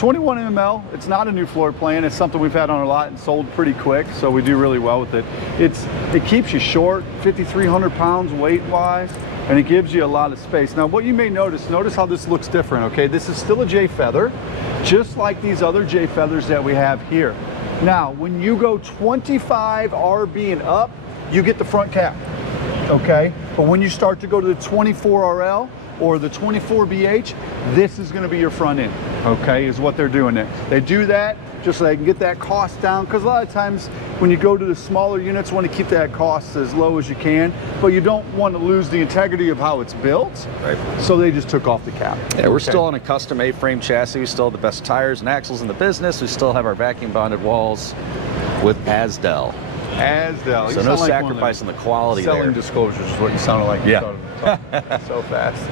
21 ml. It's not a new floor plan. It's something we've had on a lot and sold pretty quick, so we do really well with it. It keeps you short, 5,300 pounds weight-wise, and it gives you a lot of space. Now, what you may notice how this looks different, okay? This is still a J feather, just like these other J feathers that we have here. Now, when you go 25 RB and up, you get the front cap, okay? But when you start to go to the 24 RL or the 24 BH, this is gonna be your front end, okay, is what they're doing there. They do that just so they can get that cost down, because a lot of times when you go to the smaller units, you want to keep that cost as low as you can, but you don't want to lose the integrity of how it's built. Right. So they just took off the cap. Yeah, we're still on a custom A-frame chassis. We still have the best tires and axles in the business. We still have our vacuum bonded walls with Asdel. Asdel. So no sacrifice in the quality there. Selling disclosures is what you sounded like. Yeah. So fast.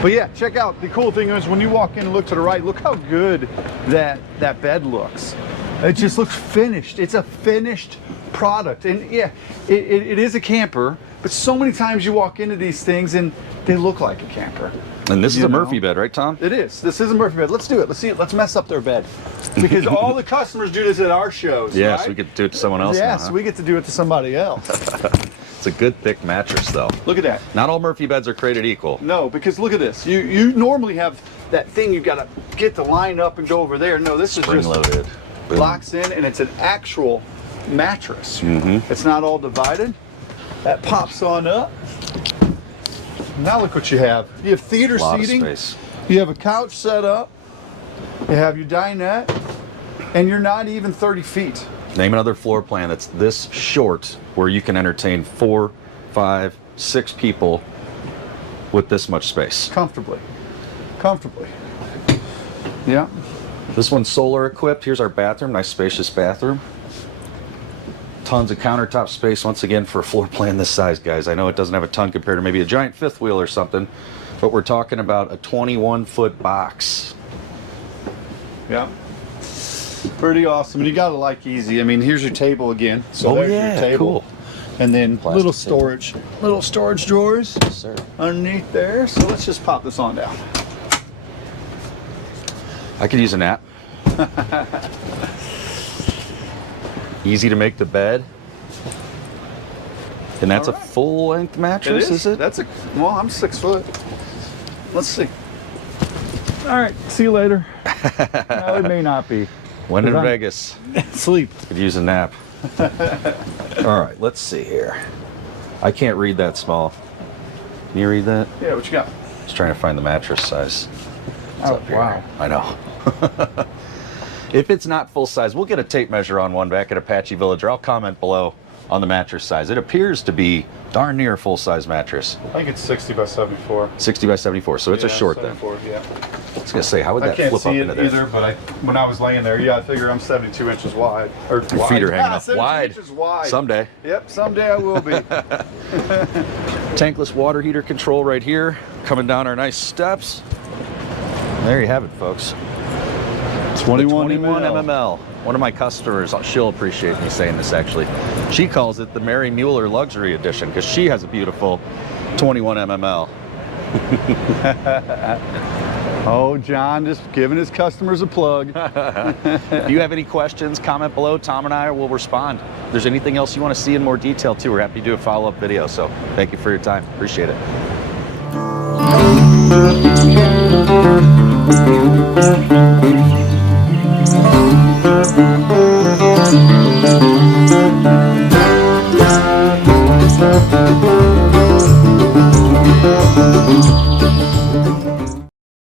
But yeah, check out. The cool thing is when you walk in and look to the right, look how good that bed looks. It just looks finished. It's a finished product. And yeah, it is a camper, but so many times you walk into these things and they look like a camper. And this is a Murphy bed, right, Tom? It is. This is a Murphy bed. Let's do it. Let's see it. Let's mess up their bed. Because all the customers do this at our shows, yeah, right? so we get to do it to someone else now, Yes, huh? we get to do it to somebody else. It's a good thick mattress, though. Look at that. Not all Murphy beds are created equal. No, because look at this. You normally have that thing you got to get to line up and go over there. No, this is just Spring-loaded. Boom. locks in, and it's an actual mattress. Mm-hmm. It's not all divided. That pops on up. Now look what you have. You have theater seating. Space. You have a couch set up. You have your dinette, and you're not even 30 feet. Name another floor plan that's this short where you can entertain 4, 5, 6 people with this much space. Comfortably. Comfortably. Yeah. This one's solar equipped. Here's our bathroom, nice spacious bathroom. Tons of countertop space once again for a floor plan this size, guys. I know it doesn't have a ton compared to maybe a giant fifth wheel or something, but we're talking about a 21-foot box. Yeah. Pretty awesome. You gotta like easy. I mean, here's your table again. So Oh, there's yeah, your table. cool. And then Plastic little storage drawers Yes, sir. underneath there. So let's just pop this on down. I could use a nap. Easy to make the bed. And that's All a right. full-length mattress, is it? That's well, I'm 6 foot. Let's see. All right, see you later. No, it may not be. When in I'm- Vegas, Sleep. could use a nap. All right, let's see here. I can't read that small. Can you read that? Yeah, what you got? Just trying to find the mattress size. It's Oh, up here. wow. I know. If it's not full size, we'll get a tape measure on one back at Apache Village, or I'll comment below on the mattress size. It appears to be darn near a full-size mattress. I think it's 60 by 74. 60 by 74, so it's a short 74, then. Yeah. I was gonna say, how would I that can't flip up see into it there? either, but when I was laying there, yeah, I figure I'm 72 inches wide. Or Your feet are hanging up 72 wide. inches wide. Someday. Yep, someday I will be. Tankless water heater control right here, coming down our nice steps. There you have it, folks. 21 MML. One of my customers, she'll appreciate me saying this actually. She calls it the Mary Mueller Luxury Edition because she has a beautiful 21 MML. Oh, John, just giving his customers a plug. If you have any questions, comment below. Tom and I will respond. If there's anything else you want to see in more detail too, we're happy to do a follow-up video. So thank you for your time. Appreciate it.